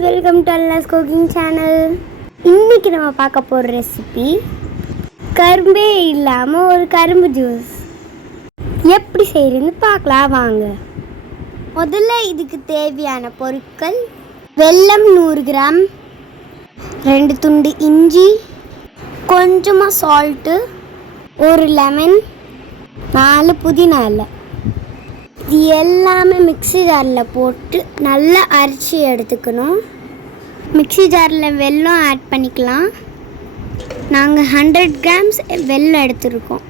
Welcome to Alla's cooking channel இன்றைக்கி நம்ம பார்க்க போகிற ரெசிபி கரும்பே இல்லாமல் ஒரு கரும்பு ஜூஸ் எப்படி செய்யறதுன்னு பார்க்கலாம் வாங்க. முதல்ல இதுக்கு தேவையான பொருட்கள் வெல்லம் நூறு கிராம் ரெண்டு துண்டு இஞ்சி கொஞ்சமாக சால்ட்டு ஒரு லெமன் நாலு புதினா இல்லை இது எல்லாமே மிக்ஸி ஜாரில் போட்டு நல்லா அரிசி எடுத்துக்கணும். மிக்ஸி ஜாரில் வெல்லம் ஆட் பண்ணிக்கலாம். நாங்கள் ஹண்ட்ரட் கிராம்ஸ் வெல்லம் எடுத்துருக்கோம்.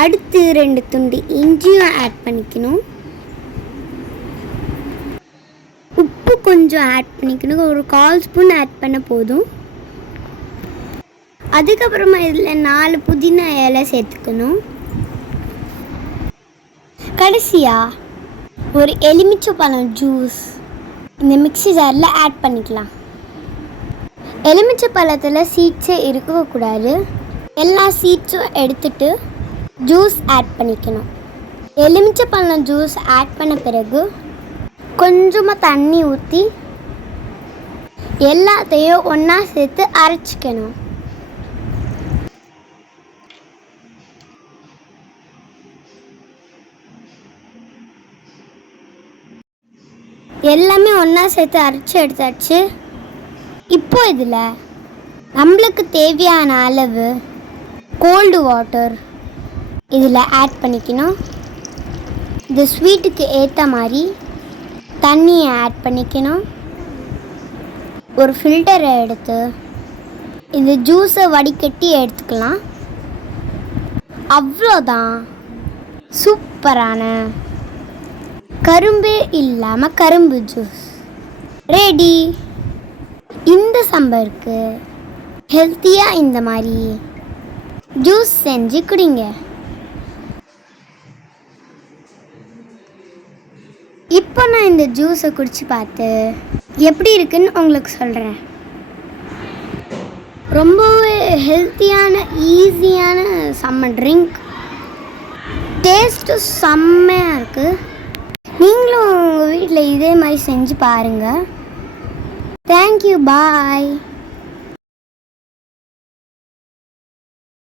அடுத்து ரெண்டு துண்டு இஞ்சியும் ஆட் பண்ணிக்கணும். உப்பு கொஞ்சம் ஆட் பண்ணிக்கணும். ஒரு கால் ஸ்பூன் ஆட் பண்ண போதும். அதுக்கப்புறமா இதில் நாலு புதினா இலை சேர்த்துக்கணும். கடைசியா? ஒரு எலுமிச்சை பழம் ஜூஸ் இந்த மிக்ஸி ஜாரில் ஆட் பண்ணிக்கலாம். எலுமிச்சை பழத்தில் சீட்ஸே இருக்கக்கூடாது எல்லா சீட்ஸும் எடுத்துட்டு ஜூஸ் ஆட் பண்ணிக்கணும். எலுமிச்சை பழம் ஜூஸ் ஆட் பண்ண பிறகு கொஞ்சமாக தண்ணி ஊற்றி எல்லாத்தையும் ஒன்றா சேர்த்து அரைச்சிக்கணும். எல்லாமே ஒன்றா சேர்த்து அரைச்சி எடுத்தாச்சு. இப்போ இதில் நம்மளுக்கு தேவையான அளவு கோல்டு வாட்டர் இதில் ஆட் பண்ணிக்கணும். இது ஸ்வீட்டுக்கு ஏற்ற மாதிரி தண்ணியை ஆட் பண்ணிக்கணும். ஒரு ஃபில்டரை எடுத்து இந்த ஜூஸை வடிகட்டி எடுத்துக்கலாம். அவ்வளோதான் சூப்பரான கரும்பே இல்லாமல் கரும்பு ஜூஸ் ரெடி இந்த சம்பருக்கு ஹெல்த்தியாக இந்த மாதிரி ஜூஸ் செஞ்சு குடிங்க. இப்போ நான் இந்த ஜூஸை குடிச்சு பார்த்து எப்படி இருக்குன்னு உங்களுக்கு சொல்கிறேன் ரொம்பவே ஹெல்த்தியான ஈஸியான செம்ம ட்ரிங்க் டேஸ்ட்டு செம்மையாக இருக்குது மாதிரி செஞ்சு பாருங்கள் தேங்க்யூ பாய்